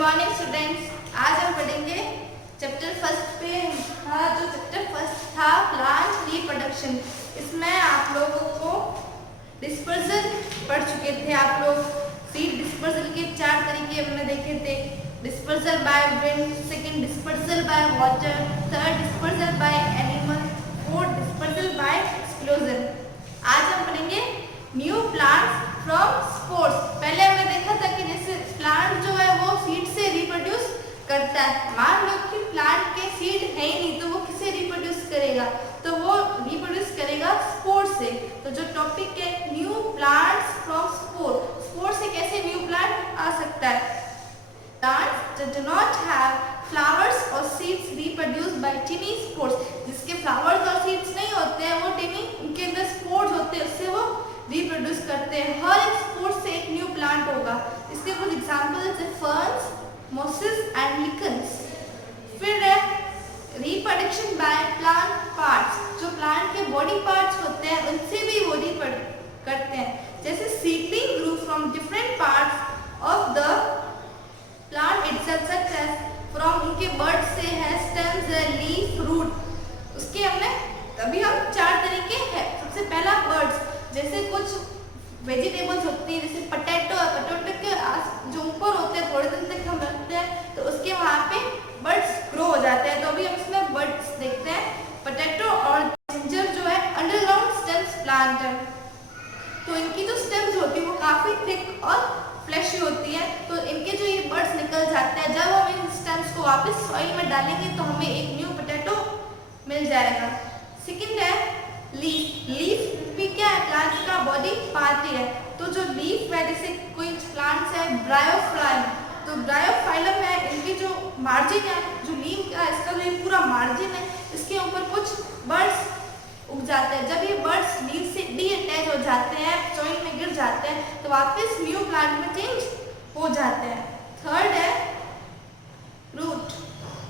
Morning students, आज हम पढ़ेंगे चैप्टर फर्स्ट पे। जो चैप्टर फर्स्ट था प्लांट रिप्रोडक्शन, इसमें आप लोगों को डिस्पर्जल पढ़ चुके थे। आप लोग सीड डिस्पर्जल के 4 तरीके हमने देखे थे। Dispersal by wind, second dispersal by water, third dispersal by animal, fourth dispersal by explosion. आज हम पढ़ेंगे न्यू प्लांट्स फ्रॉम स्पोर्स। पहले हमने देखा था कि जैसे प्लांट जो है वो सीड से रिप्रोड्यूस करता है। मान लो कि प्लांट के सीड है ही नहीं, तो वो किससे रिप्रोड्यूस करेगा? तो वो रिप्रोड्यूस करेगा स्पोर से। तो जो टॉपिक है new plants from spore, spore से कैसे न्यू प्लांट आ सकता है? Plants that do not have flowers or seeds reproduced by tiny spores, जिसके फ्लावर्स और सीड्स नहीं होते हैं, वो टिनी उनके अंदर स्पोर्स होते हैं, उससे वो रिप्रोड्यूस करते हैं। हर एक स्पोर से एक न्यू प्लांट होगा। इसके कुछ एग्जांपल्स है फर्न्स, मॉसेस एंड लिकन्स। फिर है रिप्रोडक्शन बाय प्लांट पार्ट्स, जो प्लांट के बॉडी पार्ट्स होते हैं उनसे भी वो रिप्रोड्यूस करते हैं। जैसे seedling grow from different parts of the plant itself, such as from उनके बर्ड से है स्टेम्स, लीफ, रूट। उसके हमने अभी हम 4 तरीके हैं। सबसे पहला बर्ड्स, जैसे कुछ वेजिटेबल्स होती है जैसे पोटैटो है, पोटैटो के जो ऊपर होते हैं थोड़े दिन तक हम रखते हैं तो उसके वहाँ पे बर्ड्स ग्रो हो जाते हैं। तो अभी हम इसमें बर्ड्स देखते हैं। पोटैटो और जिंजर जो है अंडरग्राउंड स्टेम्स प्लांट है, तो इनकी जो स्टेम्स होती है वो काफ़ी थिक और फ्लैशी होती है। तो इनके जो ये बर्ड्स निकल जाते हैं, जब हम इन स्टेम्स को वापस सॉइल में डालेंगे तो हमें एक न्यू पोटैटो मिल जाएगा। सेकेंड है लीफ। लीफ भी क्या है? प्लांट का बॉडी पार्ट ही है। तो जो लीफ है, जैसे कोई प्लांट्स है ब्रायोफाइलम, तो ब्रायोफाइलम है, इनकी जो मार्जिन है, जो लीफ का इसका जो पूरा मार्जिन है, इसके ऊपर कुछ बर्ड्स उग जाते हैं। जब ये बर्ड्स लीफ से डीअटैच हो जाते हैं, सॉइल में गिर जाते हैं, तो वापस न्यू प्लांट में चेंज हो जाते हैं। थर्ड है रूट।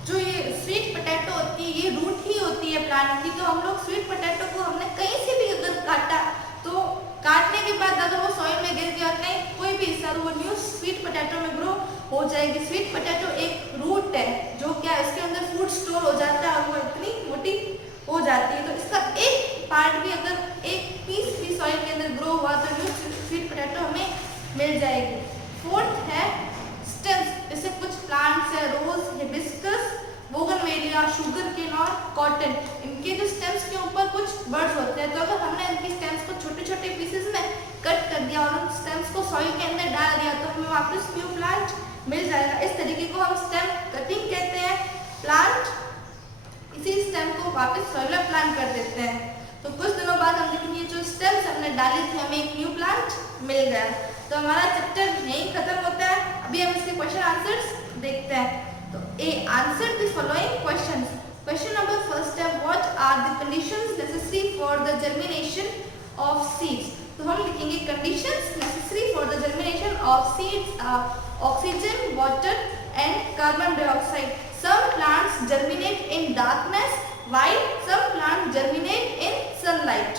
जो ये स्वीट पोटैटो होती है, ये रूट ही होती है प्लांट की। तो हम लोग स्वीट पोटैटो को हमने कहीं से भी अगर काटा, तो काटने के बाद अगर वो सॉइल में गिर गया कहीं कोई भी हिस्सा, तो वो न्यू स्वीट पोटैटो में ग्रो हो जाएगी। स्वीट पोटैटो एक रूट है, जो क्या है इसके अंदर फूड स्टोर हो जाता है और वो इतनी मोटी हो जाती है। तो इसका एक पार्ट भी अगर एक पीस भी सॉइल के अंदर ग्रो हुआ तो न्यू स्वीट पोटैटो हमें मिल जाएगी। फोर्थ है स्टेम्स। जैसे कुछ प्लांट्स है रोज, हिबिस्कस, बोगनवेलिया, शुगर केन और कॉटन, इनके जो स्टेम्स के ऊपर कुछ बर्ड्स होते हैं। तो अगर हमने इनकी स्टेम्स को छोटे छोटे पीसेस में कट कर दिया और उन स्टेम्स को सॉइल के अंदर डाल दिया तो हमें वापस न्यू प्लांट मिल जाएगा। इस तरीके को हम स्टेम कटिंग कहते हैं। प्लांट इसी स्टेम को वापस सॉइल में प्लांट कर देते हैं। तो कुछ दिनों बाद हम देखेंगे जो स्टेम्स हमने डाली थी हमें एक न्यू प्लांट मिल गया। तो हमारा चैप्टर यहीं खत्म होता है। अभी हम इसके क्वेश्चन आंसर्स देखते हैं। तो A answer the following questions. Question number first है what are the conditions necessary for the germination of seeds. तो हम लिखेंगे conditions necessary for the germination of seeds are oxygen, water and carbon dioxide. Some plants germinate in darkness while some plants germinate in sunlight.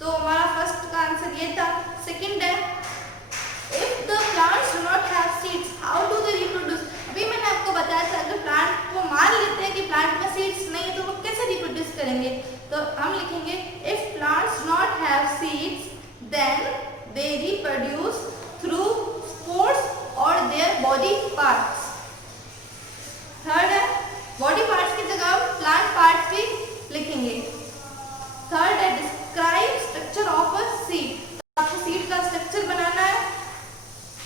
तो हमारा first का answer ये था। Second है if the plants do not have seeds, how do they reproduce? अभी मैंने आपको बताया था अगर प्लांट को मान लेते हैं कि प्लांट में सीड्स नहीं तो वो कैसे रिप्रोड्यूस करेंगे? तो हम लिखेंगे if plants do not have seeds then they reproduce through spores or their body parts. Third है बॉडी पार्ट्स की जगह हम प्लांट पार्ट्स भी लिखेंगे। थर्ड है describe structure of a seed. आपको सीड का स्ट्रक्चर बनाना है,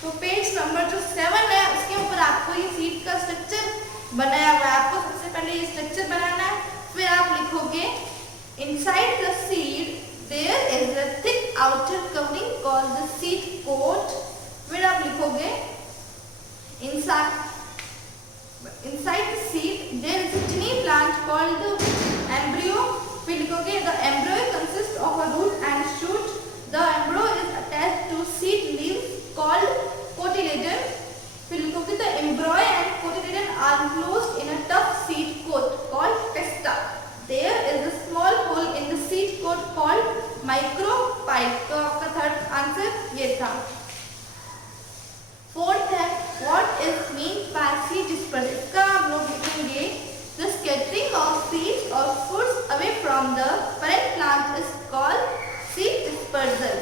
तो पेज नंबर जो 7 है उसके ऊपर आपको ये सीड का स्ट्रक्चर बनाया हुआ है। आपको सबसे पहले ये स्ट्रक्चर बनाना है, फिर आप लिखोगे inside the seed there is a thick outer covering called the seed coat. फिर आप लिखोगे inside the seed there is a tiny plant called the embryo. फिर लिखोगे the embryo consists of a root and shoot. The embryo is attached to seed leaves called cotyledon. फिर लिखोगे the embryo and cotyledon are enclosed in a tough seed coat called testa. There is a small hole in the seed coat called micropyle. तो आपका third answer ये था। Fourth है what is mean by seed dispersion, इसका हम लोग लिखेंगे the scattering of seeds और fruits away from the parent plant is called seed dispersal.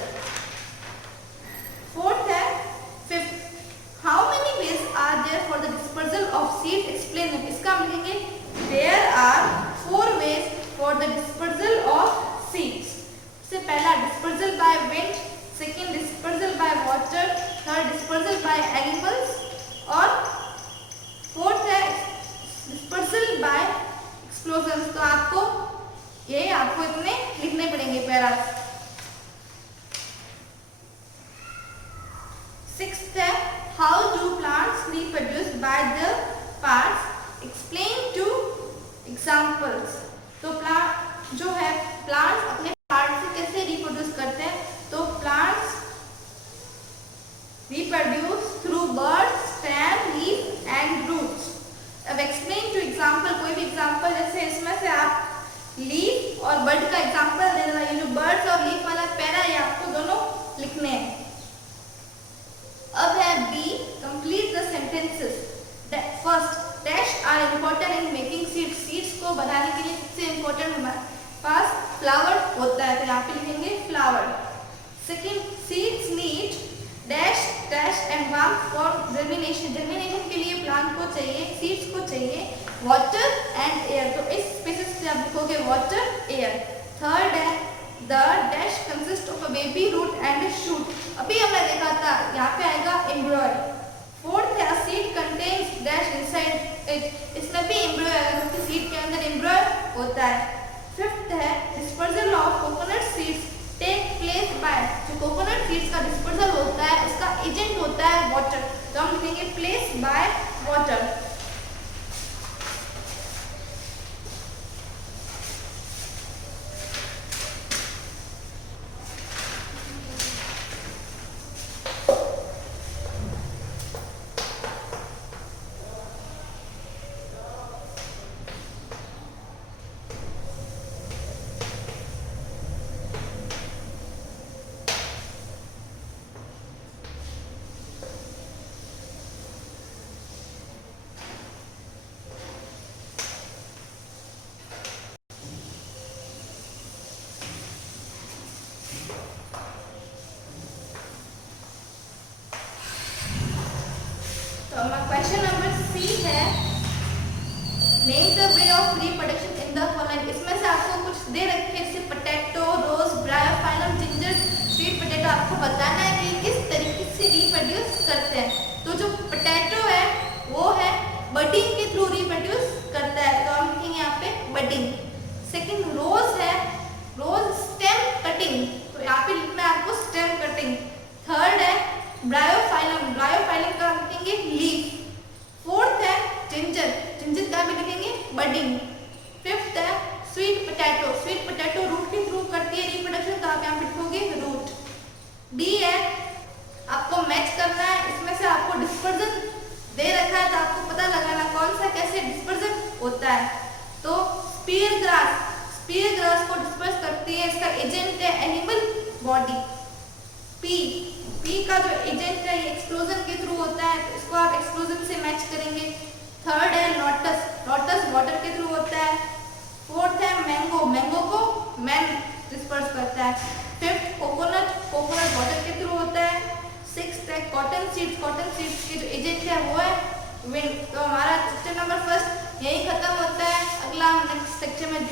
Fourth है fifth, how many ways are there for the dispersal of seed, explain them, इसका हम लिखेंगे there are 4 ways for the dispersal of seeds. सबसे पहला dispersal by wind, second dispersal by water, third dispersal by animals और fourth है dispersal by explosion. तो आपको इतने लिखने पड़ेंगे पैरा। सिक्स्थ है how do plants reproduce by the parts, explain to examples. तो प्लांट जो है प्लांट्स अपने पार्ट से कैसे रिप्रोड्यूस करते हैं, तो plants reproduce through bud, stem, leaf and roots. अब एक्सप्लेन टू एग्जांपल, कोई भी एग्जांपल, जैसे इसमें से आप लीफ और बर्ड का एग्जांपल दे देना। ये जो बर्ड्स और लीफ वाला पैरा ये आपको दोनों लिखने हैं। अब है B, complete the sentences. First, dash are important in making seeds, seeds को बनाने के लिए सबसे इम्पोर्टेंट हमारे पास फ्लावर होता है, तो यहाँ पे लिखेंगे flower. Second, seeds need dash dash and warmth for germination, germination के लिए प्लांट को चाहिए, सीड्स को चाहिए वाटर एंड एयर, तो इस स्पेसिस से आप लिखोगे वाटर एयर। थर्ड है the dash consist of a baby root and a shoot, अभी हमने देखा था, यहाँ पे आएगा एम्ब्रॉय। फोर्थ है seed contains dash inside it, इसमें भी एम्ब्रॉय आएगा क्योंकि सीड के अंदर एम्ब्रॉय होता है। फिफ्थ है dispersal of coconut seeds take place by, जो कोकोनट सीड्स का डिस्पर्जल होता है उसका एजेंट होता है वाटर, तो हम लिखेंगे place by water. Question number c है name the way of reproduction in the following, इसमें से आपको कुछ दे रखे हैं, जैसे potato, rose, bryophyllum, ginger, sweet potato, आपको बताना है कि किस तरीके से रिप्रोड्यूस करते हैं। तो जो पोटैटो है वो है बडिंग के थ्रू रिप्रोड्यूस करता है, तो हम लिखेंगे यहाँ पे बडिंग। सेकेंड रोज है, रोज स्टेम कटिंग, तो यहाँ पे लिखना है आपको स्टेम कटिंग। थर्ड है ब्रायोफाइलम, ब्रायोफाइलम का लिखेंगे लीफ। फोर्थ है जिंजर, जिंजर का भी लिखेंगे बडिंग। फिफ्थ है sweet potato, sweet potato root के थ्रू करती है रिप्रोडक्शन, तो आप यहाँ पे लिखोगे रूट। डी है आपको मैच करना है, इसमें से आपको डिस्पर्जन दे रखा है तो आपको पता लगाना कौन सा कैसे डिस्पर्जन होता है। तो स्पीयर ग्रास, स्पीयर ग्रास को डिस्पर्स करती है, इसका एजेंट है एनिमल बॉडी। पी, पी का जो एजेंट है ये एक्सप्लोजन के थ्रू होता है, तो इसको आप एक्सप्लोजन से मैच करेंगे। थर्ड है लोटस, लोटस वाटर के थ्रू होता है। फोर्थ है मैंगो, मैंगो को मैन डिस्पर्स करता है। फिफ्थ कोकोनट, कोकोनट वाटर के थ्रू होता है। सिक्स्थ है कॉटन सीड्स, कॉटन सीड्स के जो एजेंट है वो है विंड। तो हमारा चैप्टर नंबर फर्स्ट यही खत्म होता है, अगला हम नेक्स्ट सेक्शन में